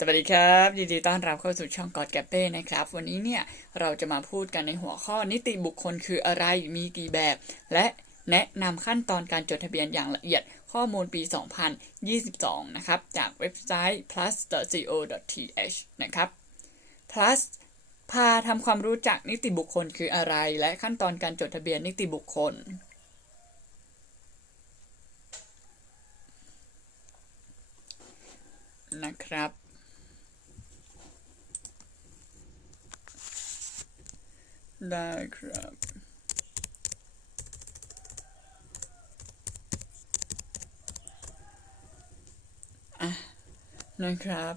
สวัสดีครับยินดีต้อนรับเข้าสู่ช่องกอดแกปเป้นะครับ วันนี้เนี่ยเราจะมาพูดกันในหัวข้อนิติบุคคลคืออะไรมีกี่แบบ และแนะนำขั้นตอนการจดทะเบียนอย่างละเอียดข้อมูลปี 2022 นะครับ จากเว็บไซต์ plus.co.th นะครับ plus พาทำความรู้จักนิติบุคคลคืออะไร และขั้นตอนการจดทะเบียนนิติบุคคลนะครับ ได้ครับ อะนะครับ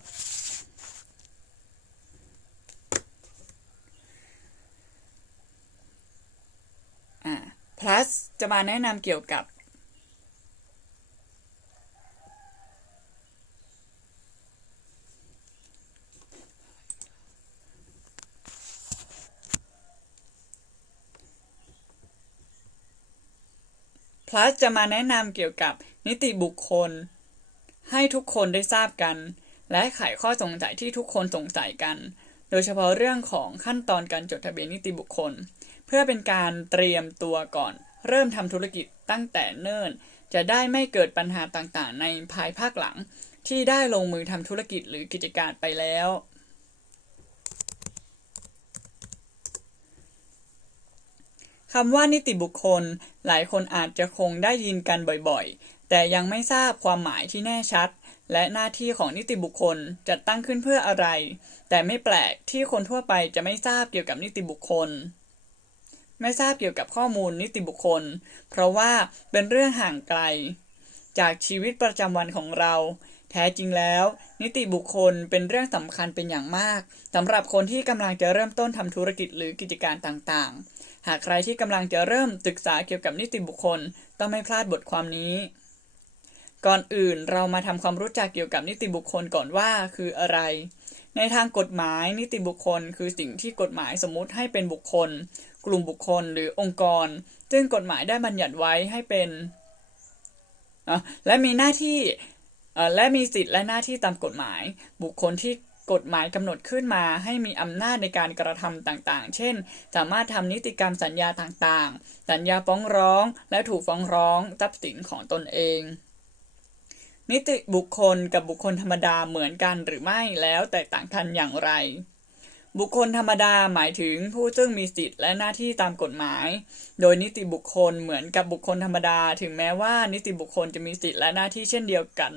อ่า plus จะมาแนะนำเกี่ยวกับ plus จะมาแนะนำเกี่ยวกับนิติบุคคล ให้ทุกคนได้ทราบกัน และไขข้อสงสัยที่ทุกคนสงสัยกัน โดยเฉพาะเรื่องของขั้นตอนการจดทะเบียนนิติบุคคล เพื่อเป็นการเตรียมตัวก่อน เริ่มทำธุรกิจตั้งแต่เนิ่น จะได้ไม่เกิดปัญหาต่างๆ ในภายภาคหลัง ที่ได้ลงมือทำธุรกิจหรือกิจการไปแล้วคำว่านิติบุคคล หลายคนอาจจะคงได้ยินกันบ่อยๆ แต่ยังไม่ทราบความหมายที่แน่ชัด และหน้าที่ของนิติบุคคลจัดตั้งขึ้นเพื่ออะไร แต่ไม่แปลกที่คนทั่วไปจะไม่ทราบเกี่ยวกับนิติบุคคล ไม่ทราบเกี่ยวกับข้อมูลนิติบุคคล เพราะว่าเป็นเรื่องห่างไกล จากชีวิตประจำวันของเรา แท้จริงแล้ว นิติบุคคลเป็นเรื่องสำคัญเป็นอย่างมากสำหรับคนที่กำลังจะเริ่มต้นทำธุรกิจหรือกิจการต่างๆ หากใครที่กำลังจะเริ่มศึกษาเกี่ยวกับนิติบุคคลต้องไม่พลาดบทความนี้ ก่อนอื่นเรามาทำความรู้จักเกี่ยวกับนิติบุคคลก่อนว่าคืออะไร ในทางกฎหมายนิติบุคคล คือสิ่งที่กฎหมายสมมติให้เป็นบุคคล กลุ่มบุคคลหรือองค์กร ซึ่งกฎหมายได้บัญญัติไว้ให้เป็นและมีหน้าที่ และมีสิทธิและหน้าที่ตามกฎหมาย บุคคลที่กฎหมายกำหนดขึ้นมาให้มีอำนาจในการกระทำต่างๆ เช่น สามารถทำนิติกรรมสัญญาต่างๆ สัญญาฟ้องร้อง และถูกฟ้องร้องทรัพย์สินของตนเอง นิติบุคคลกับบุคคลธรรมดาเหมือนกันหรือไม่แล้วแตกต่างกันอย่างไร บุคคลธรรมดาหมายถึงผู้ซึ่งมีสิทธิและหน้าที่ตามกฎหมาย โดยนิติบุคคลเหมือนกับบุคคลธรรมดา ถึงแม้ว่านิติบุคคลจะมีสิทธิและหน้าที่เช่นเดียวกัน